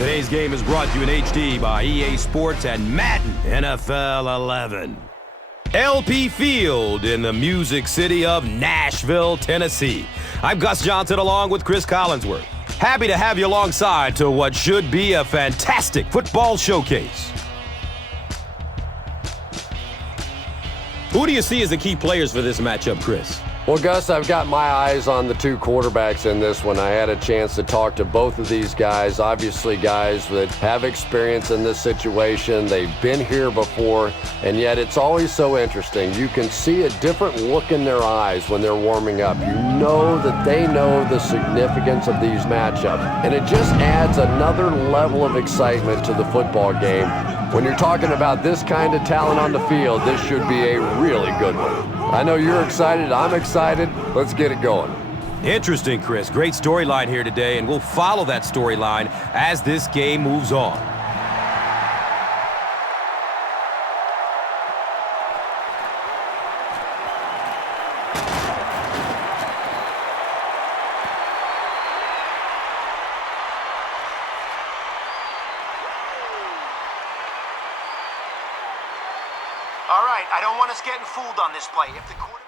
Today's game is brought to you in HD by EA Sports and Madden NFL 11. LP Field in the Music City of Nashville, Tennessee. I'm Gus Johnson along with Chris Collinsworth. Happy to have you alongside to what should be a fantastic football showcase. Who do you see as the key players for this matchup, Chris? Well, Gus, I've got my eyes on the two quarterbacks in this one. I had a chance to talk to both of these guys, obviously guys that have experience in this situation. They've been here before, and yet it's always so interesting. You can see a different look in their eyes when they're warming up. You know that they know the significance of these matchups, and it just adds another level of excitement to the football game. When you're talking about this kind of talent on the field, this should be a really good one. I know you're excited. I'm excited. Let's get it going. Interesting, Chris. Great storyline here today, and we'll follow that storyline as this game moves on. All right, I don't want us getting fooled on this play. If the quarterback...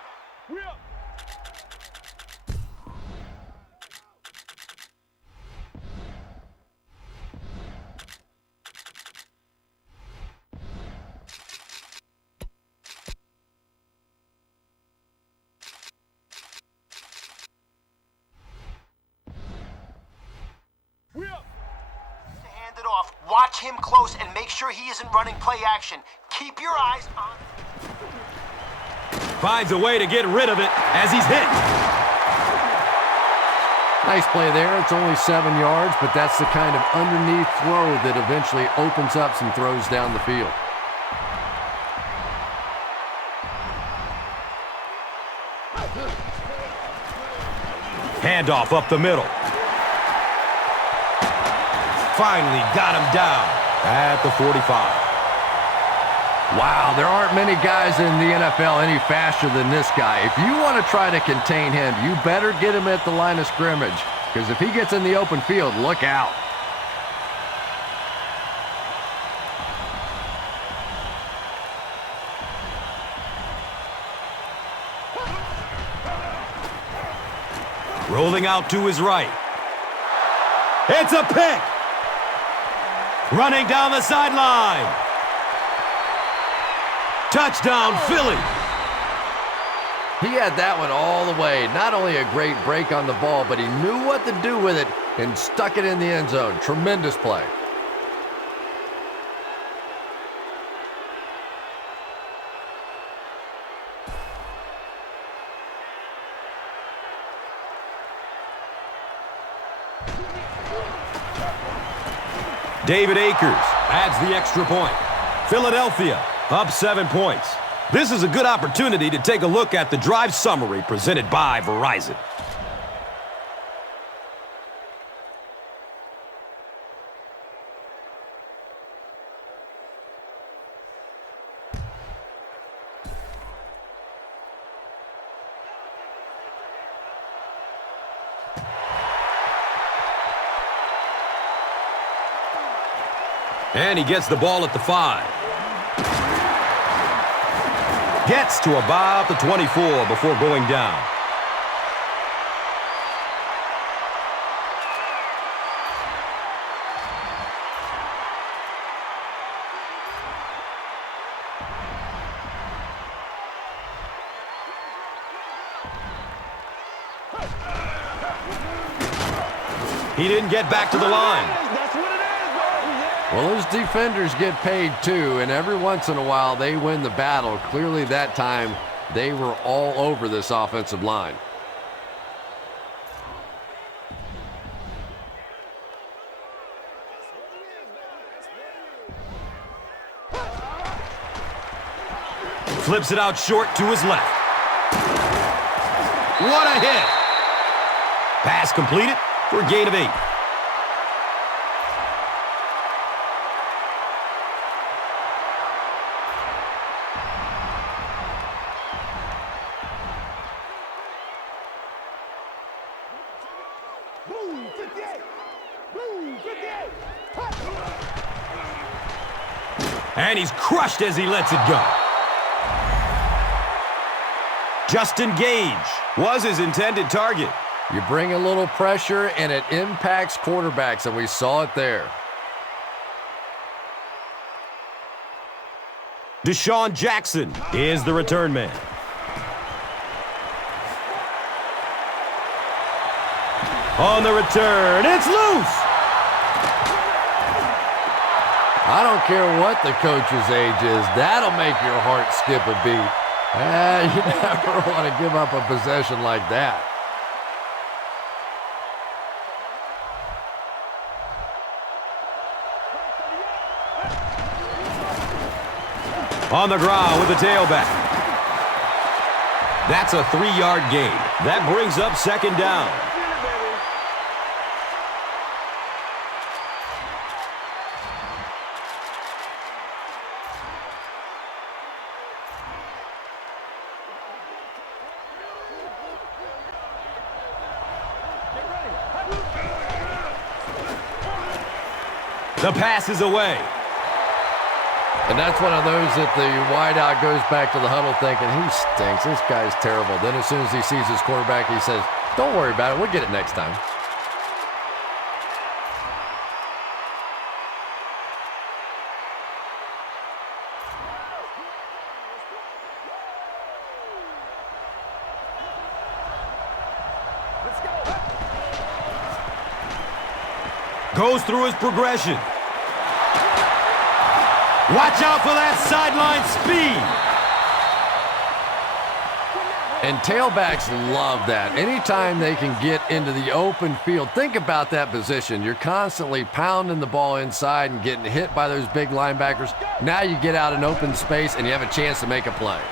hand it off. Watch him close and make sure he isn't running play action. Keep your eyes on... Finds a way to get rid of it as he's hit. Nice play there. It's only 7 yards, but that's the kind of underneath throw that eventually opens up some throws down the field. Handoff up the middle. Finally got him down at the 45. Wow, there aren't many guys in the NFL any faster than this guy. If you want to try to contain him, you better get him at the line of scrimmage, because if he gets in the open field, look out. Rolling out to his right. It's a pick. Running down the sideline. Touchdown, Philly. He had that one all the way. Not only a great break on the ball, but he knew what to do with it and stuck it in the end zone. Tremendous play. David Akers adds the extra point. Philadelphia up 7 points. This is a good opportunity to take a look at the drive summary presented by Verizon. And he gets the ball at the 5. Gets to about the 24 before going down. He didn't get back to the line. Well, those defenders get paid too, and every once in a while they win the battle. Clearly that time they were all over this offensive line. Flips it out short to his left. What a hit! Pass completed for a gain of 8. And he's crushed as he lets it go. Justin Gage was his intended target. You bring a little pressure, and it impacts quarterbacks, and we saw it there. Deshaun Jackson is the return man. On the return, it's loose. I don't care what the coach's age is. That'll make your heart skip a beat. You never want to give up a possession like that. On the ground with the tailback. That's a 3-yard gain. That brings up second down. The pass is away. And that's one of those that the wideout goes back to the huddle thinking, he stinks, this guy's terrible. Then as soon as he sees his quarterback, he says, don't worry about it, we'll get it next time. Goes through his progression. Watch out for that sideline speed. And tailbacks love that. Anytime they can get into the open field, think about that position. You're constantly pounding the ball inside and getting hit by those big linebackers. Now you get out in open space and you have a chance to make a play.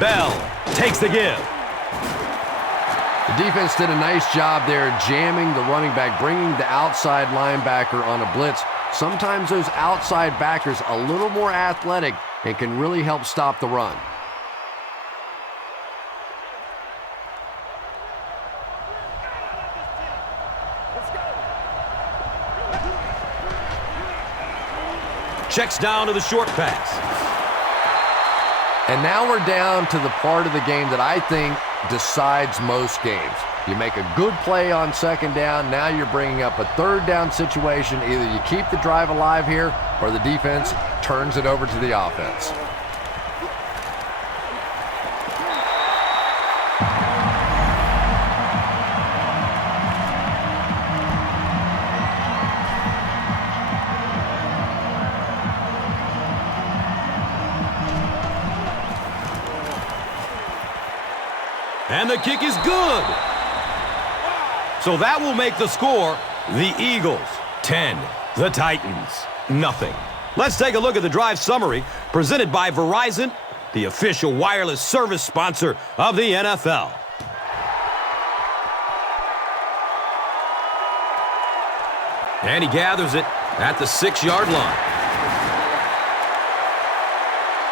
Bell takes the give. The defense did a nice job there jamming the running back, bringing the outside linebacker on a blitz. Sometimes those outside backers a little more athletic and can really help stop the run. Checks down to the short pass. And now we're down to the part of the game that I think decides most games. You make a good play on second down, now you're bringing up a third down situation. Either you keep the drive alive here or the defense turns it over to the offense. And the kick is good. So that will make the score the Eagles 10, the Titans nothing. Let's take a look at the drive summary presented by Verizon, the official wireless service sponsor of the NFL. And he gathers it at the 6-yard line.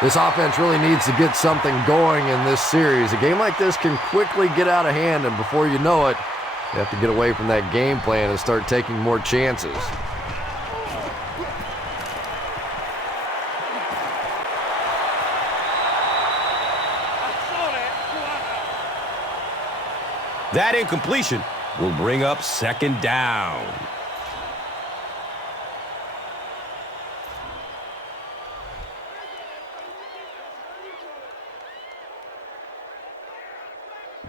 This offense really needs to get something going in this series. A game like this can quickly get out of hand, and before you know it, you have to get away from that game plan and start taking more chances. That incompletion will bring up second down.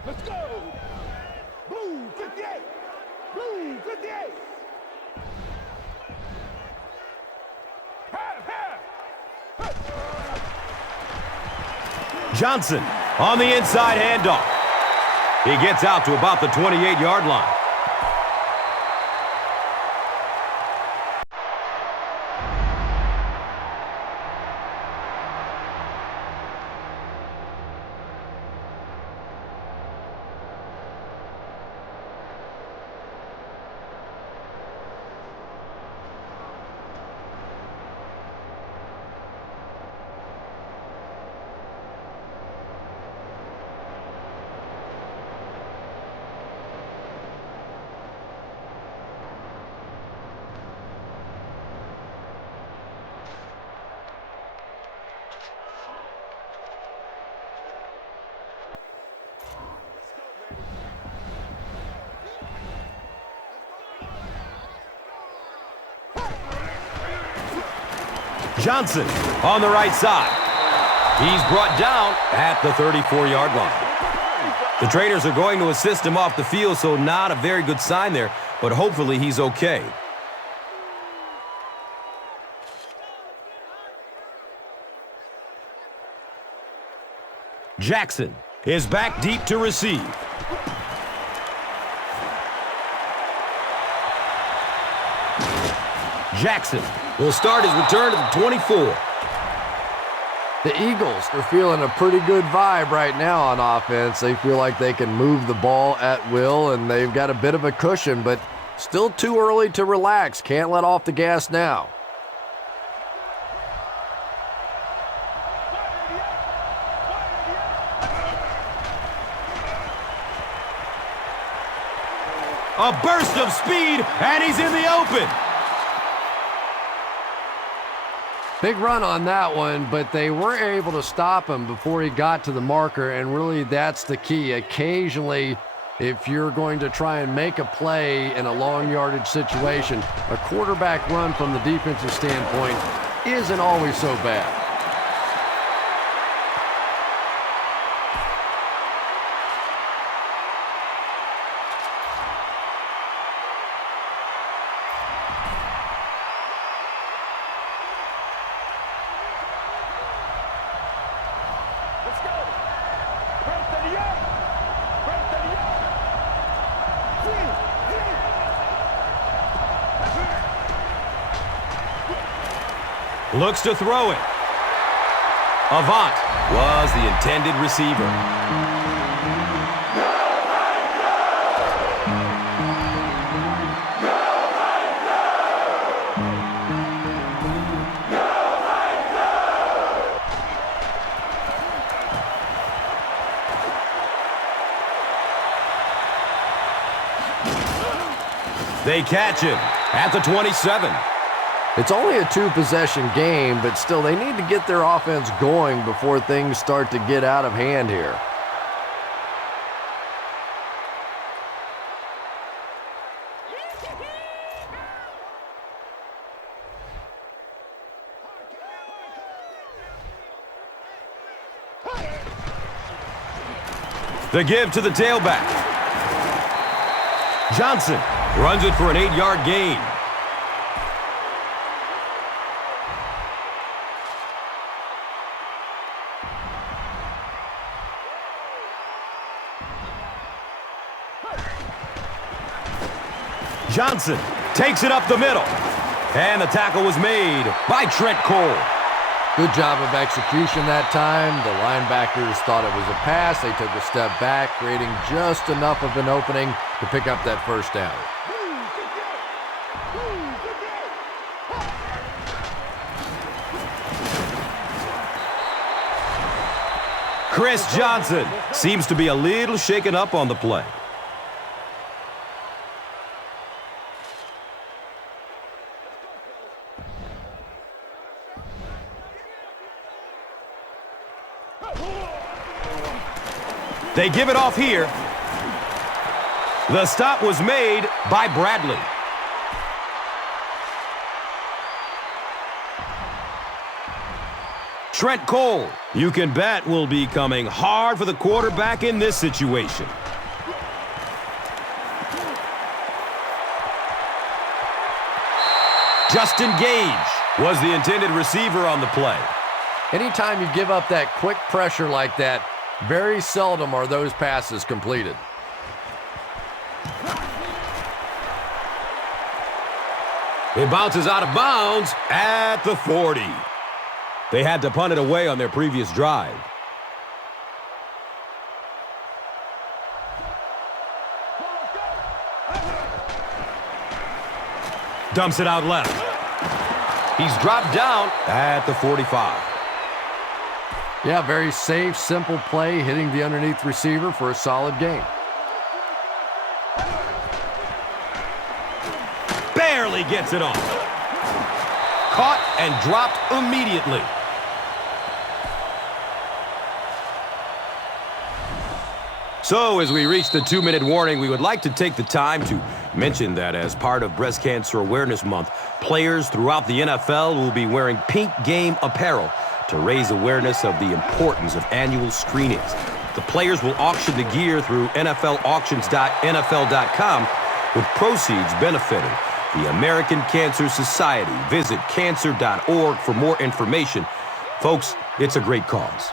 Let's go! Blue 58! Blue 58! Johnson on the inside handoff. He gets out to about the 28-yard line. Johnson on the right side. He's brought down at the 34-yard line. The trainers are going to assist him off the field, so not a very good sign there, but hopefully he's okay. Jackson is back deep to receive. Jackson will start his return to the 24. The Eagles are feeling a pretty good vibe right now on offense. They feel like they can move the ball at will, and they've got a bit of a cushion, but still too early to relax. Can't let off the gas now. A burst of speed, and he's in the open. Big run on that one, but they were able to stop him before he got to the marker, and really that's the key. Occasionally, if you're going to try and make a play in a long yardage situation, a quarterback run from the defensive standpoint isn't always so bad. Looks to throw it. Avant was the intended receiver. They catch him at the 27. It's only a two-possession game, but still they need to get their offense going before things start to get out of hand here. The give to the tailback. Johnson runs it for an 8-yard gain. Johnson takes it up the middle. And the tackle was made by Trent Cole. Good job of execution that time. The linebackers thought it was a pass. They took a step back, creating just enough of an opening to pick up that first down. Chris Johnson seems to be a little shaken up on the play. They give it off here. The stop was made by Bradley. Trent Cole, you can bet, will be coming hard for the quarterback in this situation. Justin Gage was the intended receiver on the play. Anytime you give up that quick pressure like that, very seldom are those passes completed. It bounces out of bounds at the 40. They had to punt it away on their previous drive. Dumps it out left. He's dropped down at the 45. Yeah, very safe, simple play, hitting the underneath receiver for a solid gain. Barely gets it off. Caught and dropped immediately. So as we reach the 2-minute warning, we would like to take the time to mentioned that as part of Breast Cancer Awareness Month, players throughout the NFL will be wearing pink game apparel to raise awareness of the importance of annual screenings. The players will auction the gear through NFLauctions.nfl.com, with proceeds benefiting the American Cancer Society. Visit cancer.org for more information. Folks, it's a great cause.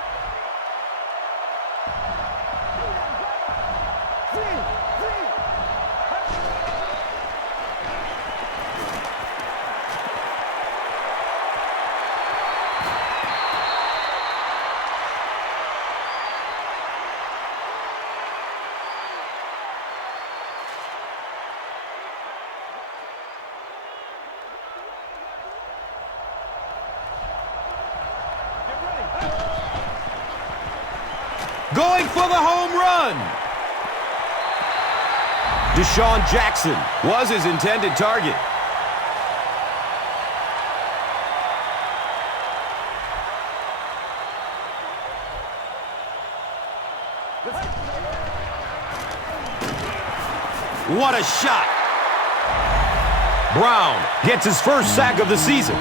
Going for the home run. Deshaun Jackson was his intended target. What a shot. Brown gets his first sack of the season.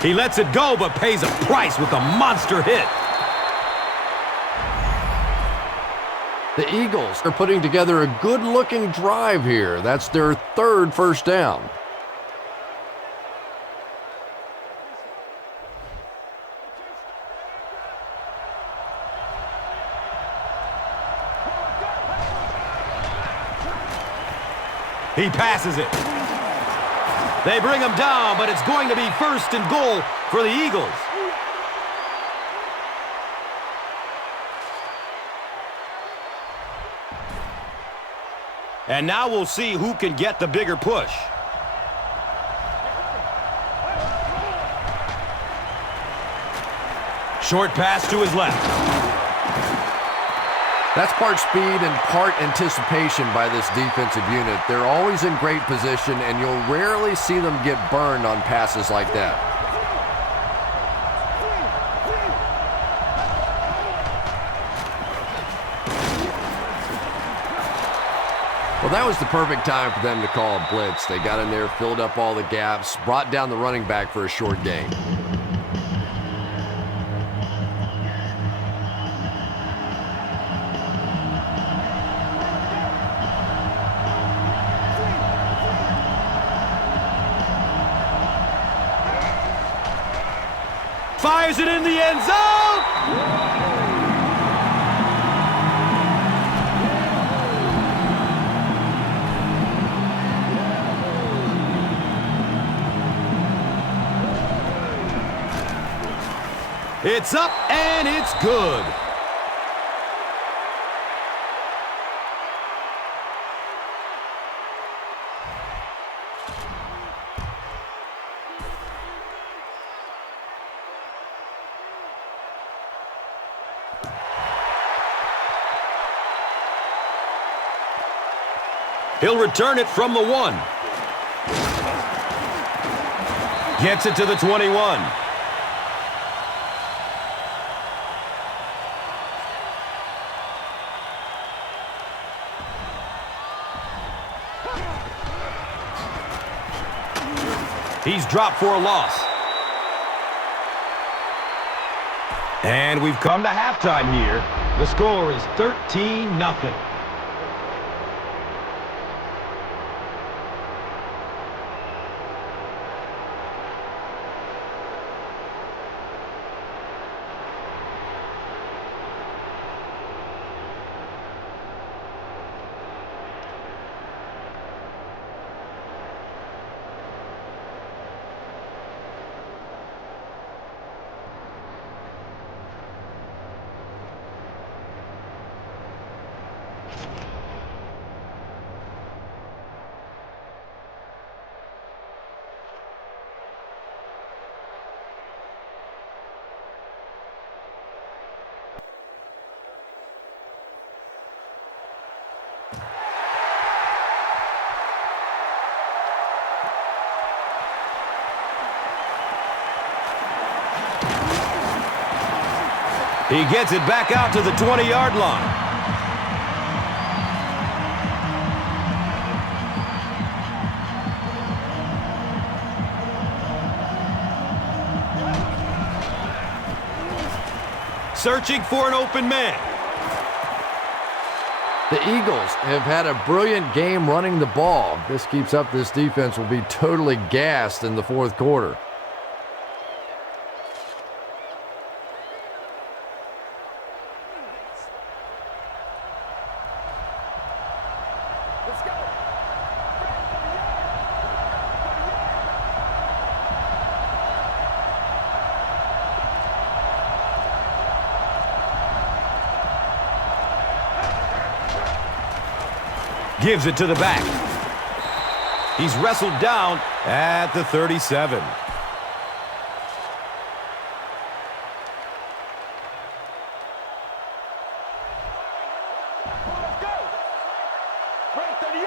He lets it go, but pays a price with a monster hit. The Eagles are putting together a good-looking drive here. That's their third first down. He passes it. They bring him down, but it's going to be first and goal for the Eagles. And now we'll see who can get the bigger push. Short pass to his left. That's part speed and part anticipation by this defensive unit. They're always in great position, and you'll rarely see them get burned on passes like that. Well, that was the perfect time for them to call a blitz. They got in there, filled up all the gaps, brought down the running back for a short gain. Fires it in the end zone! It's up and it's good. He'll return it from the 1. Gets it to the 21. He's dropped for a loss. And we've come to halftime here. The score is 13-0. He gets it back out to the 20-yard line. Searching for an open man. The Eagles have had a brilliant game running the ball. This keeps up, this defense will be totally gassed in the fourth quarter. Let's go. Gives it to the back. He's wrestled down at the 37. Let's go. Right 30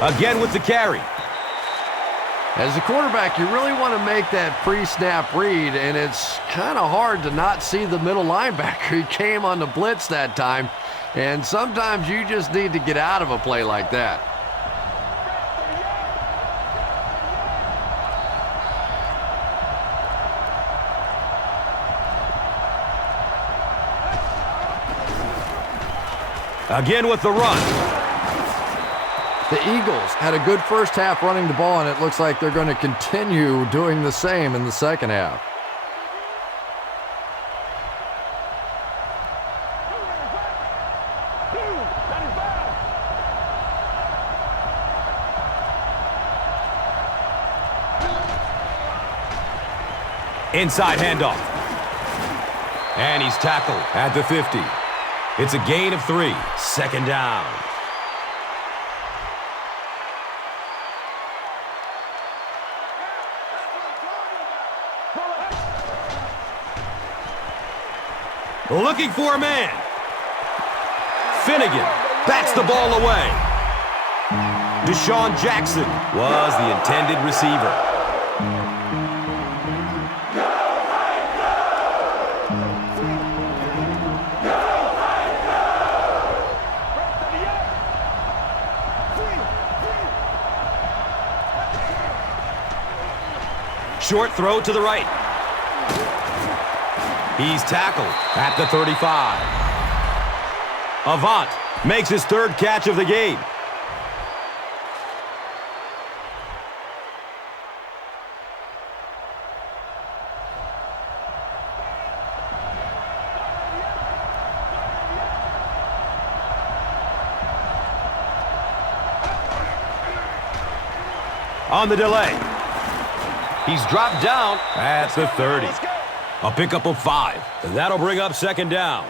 yards. Again with the carry. As a quarterback, you really want to make that pre-snap read, and it's kind of hard to not see the middle linebacker. He came on the blitz that time, and sometimes you just need to get out of a play like that. Again with the run. The Eagles had a good first half running the ball, and it looks like they're going to continue doing the same in the second half. Inside handoff. And he's tackled at the 50. It's a gain of 3. Second down. Looking for a man. Finnegan bats the ball away. Deshaun Jackson was the intended receiver. Short throw to the right. He's tackled at the 35. Avant makes his third catch of the game. On the delay. He's dropped down at the 30. A pickup of 5. That'll bring up second down.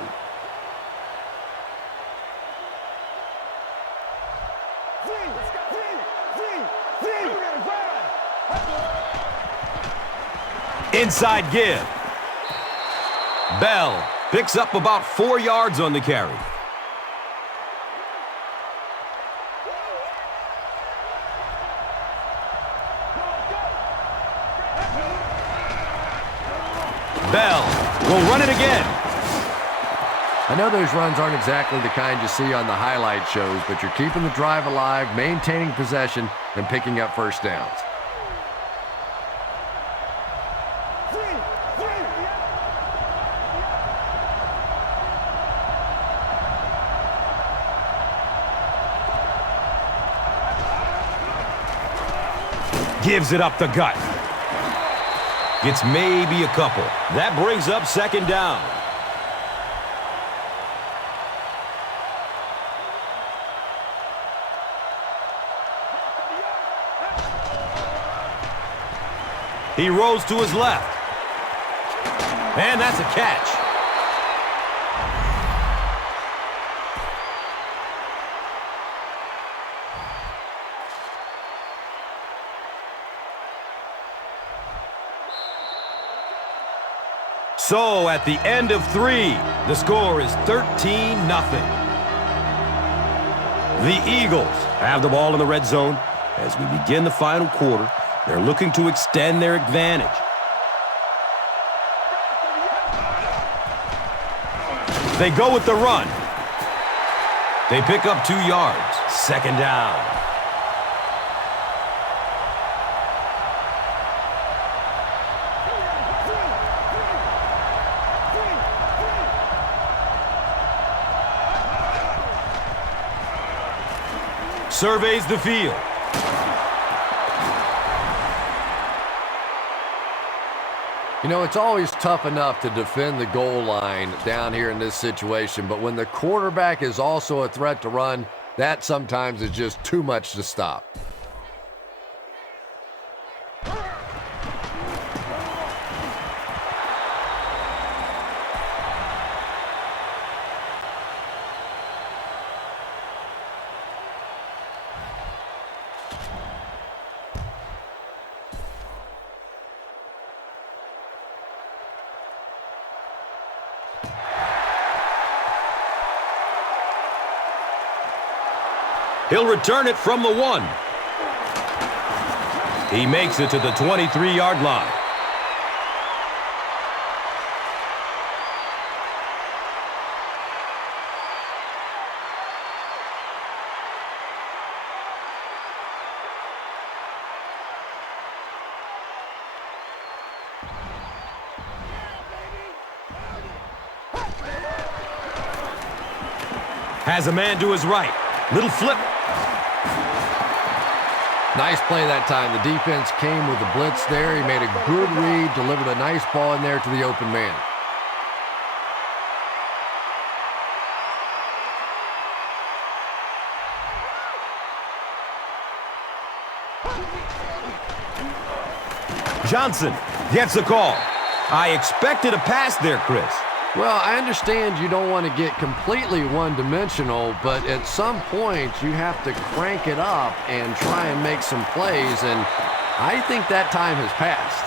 Inside give. Bell picks up about 4 yards on the carry. Bell will run it again. I know those runs aren't exactly the kind you see on the highlight shows, but you're keeping the drive alive, maintaining possession, and picking up first downs. Gives it up the gut. Gets maybe a couple. That brings up second down. He rolls to his left. And that's a catch. So at the end of 3, the score is 13-0. The Eagles have the ball in the red zone. As we begin the final quarter, they're looking to extend their advantage. They go with the run. They pick up 2 yards. Second down. Surveys the field. You know, it's always tough enough to defend the goal line down here in this situation, but when the quarterback is also a threat to run, that sometimes is just too much to stop. He'll return it from the 1. He makes it to the 23-yard line. Has a man to his right. Little flip. Nice play that time. The defense came with the blitz there. He made a good read, delivered a nice ball in there to the open man. Johnson gets a call. I expected a pass there, Chris. Well, I understand you don't want to get completely one-dimensional, but at some point you have to crank it up and try and make some plays, and I think that time has passed.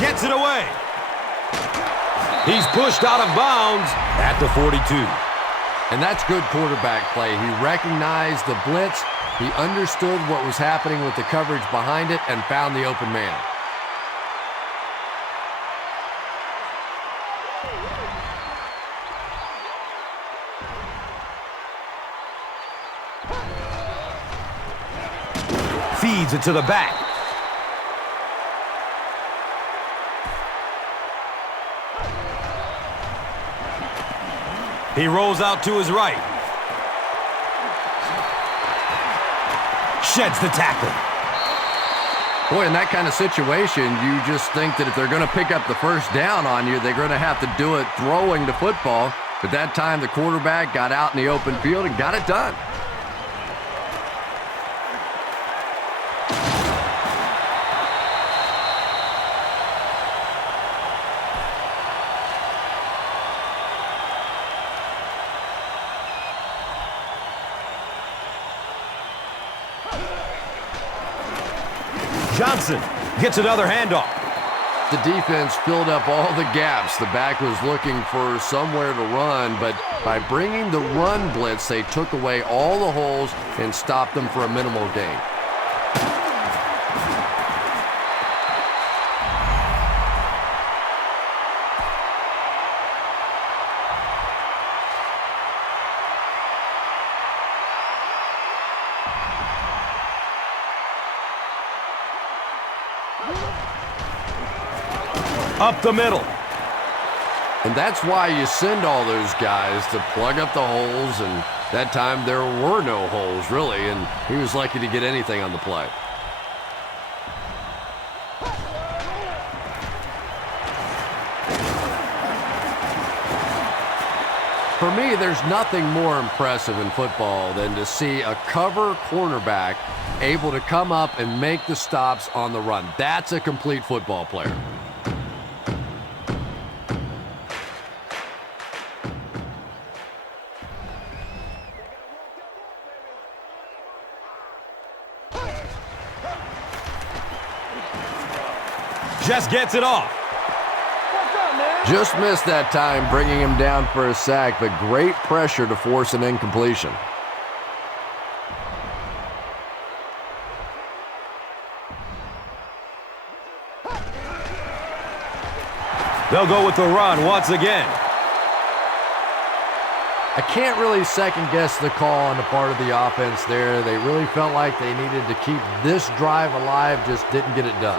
Gets it away. He's pushed out of bounds at the 42. And that's good quarterback play. He recognized the blitz, he understood what was happening with the coverage behind it, and found the open man. Feeds it to the back. He rolls out to his right. Sheds the tackle. Boy, in that kind of situation, you just think that if they're going to pick up the first down on you, they're going to have to do it throwing the football. But that time, the quarterback got out in the open field and got it done. Johnson gets another handoff. The defense filled up all the gaps. The back was looking for somewhere to run, but by bringing the run blitz, they took away all the holes and stopped them for a minimal gain. Up the middle. And that's why you send all those guys to plug up the holes, and that time there were no holes, really, and he was lucky to get anything on the play. For me, there's nothing more impressive in football than to see a cover cornerback able to come up and make the stops on the run. That's a complete football player. Just gets it off. Just missed that time, bringing him down for a sack, but great pressure to force an incompletion. They'll go with the run once again. I can't really second-guess the call on the part of the offense there. They really felt like they needed to keep this drive alive, just didn't get it done.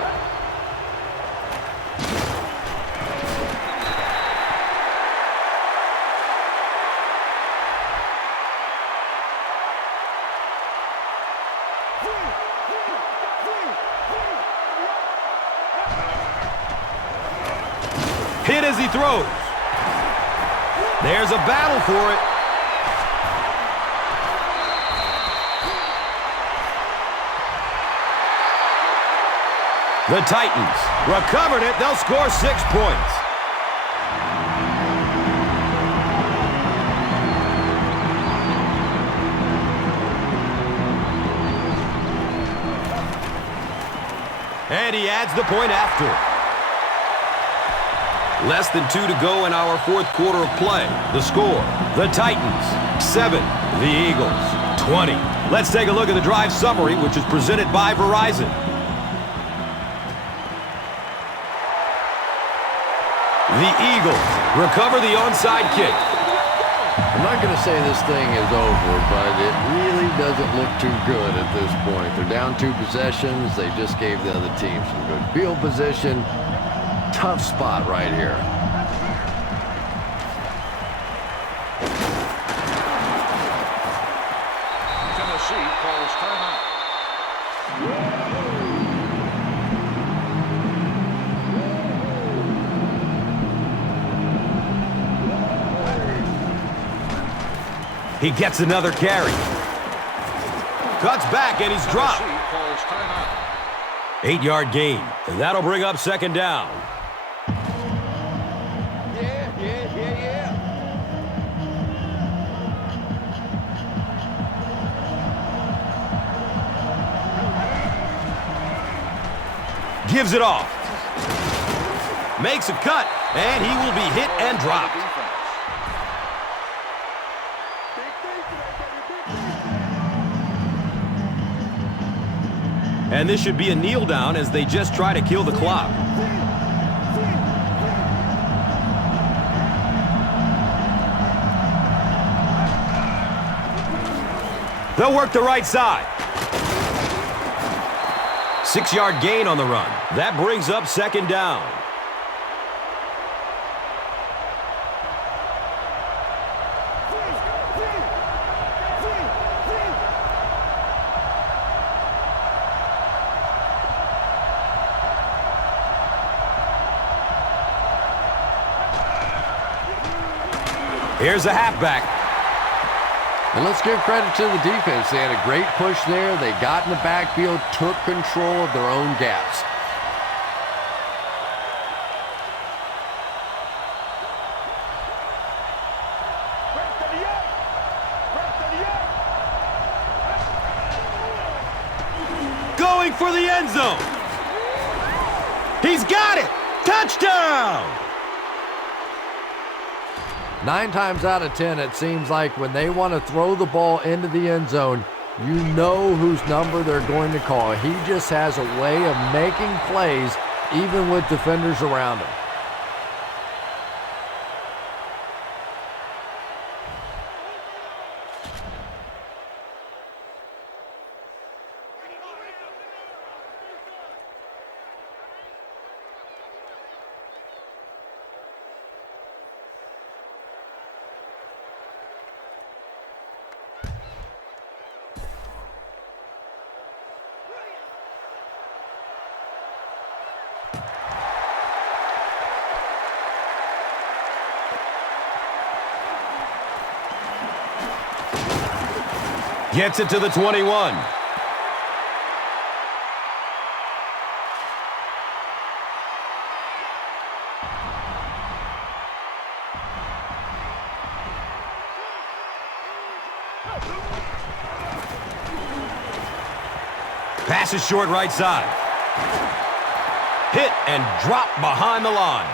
Hit as he throws. There's a battle for it. The Titans recovered it. They'll score 6 points. And he adds the point after. Less than 2 to go in our fourth quarter of play. The score, the Titans, 7. The Eagles, 20. Let's take a look at the drive summary, which is presented by Verizon. The Eagles recover the onside kick. I'm not going to say this thing is over, but it really doesn't look too good at this point. They're down 2 possessions. They just gave the other team some good field position. Tough spot right here. Tennessee calls timeout. He gets another carry. Cuts back and he's dropped. Tennessee calls timeout. 8-yard gain, and that'll bring up second down. Gives it off. Makes a cut, and he will be hit and dropped. And this should be a kneel down as they just try to kill the clock. They'll work the right side. 6-yard gain on the run. That brings up second down. Here's a halfback. And let's give credit to the defense. They had a great push there. They got in the backfield, took control of their own gaps. Going for the end zone. He's got it. Touchdown. 9 times out of 10, it seems like when they want to throw the ball into the end zone, you know whose number they're going to call. He just has a way of making plays even with defenders around him. Gets it to the 21. Pass is short right side. Hit and drop behind the line.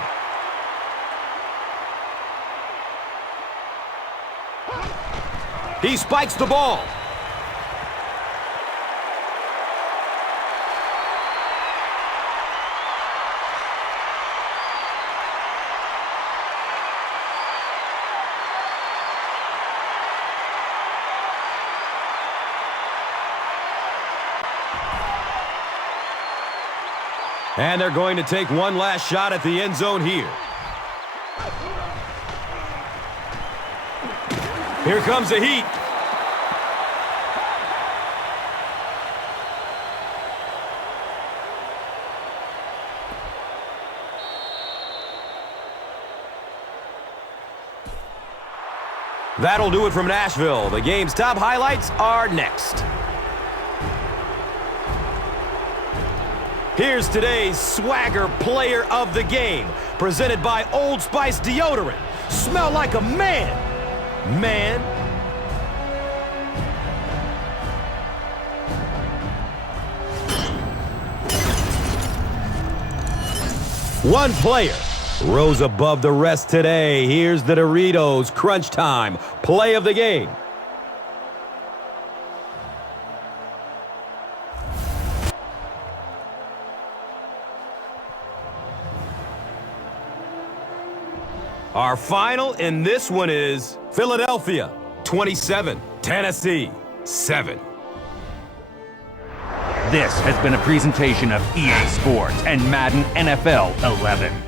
He spikes the ball. And they're going to take one last shot at the end zone here. Here comes the heat. That'll do it from Nashville. The game's top highlights are next. Here's today's Swagger Player of the Game, presented by Old Spice Deodorant. Smell like a man. Man. One player rose above the rest today. Here's the Doritos Crunch Time Play of the Game. Our final in this one is Philadelphia 27, Tennessee 7. This has been a presentation of EA Sports and Madden NFL 11.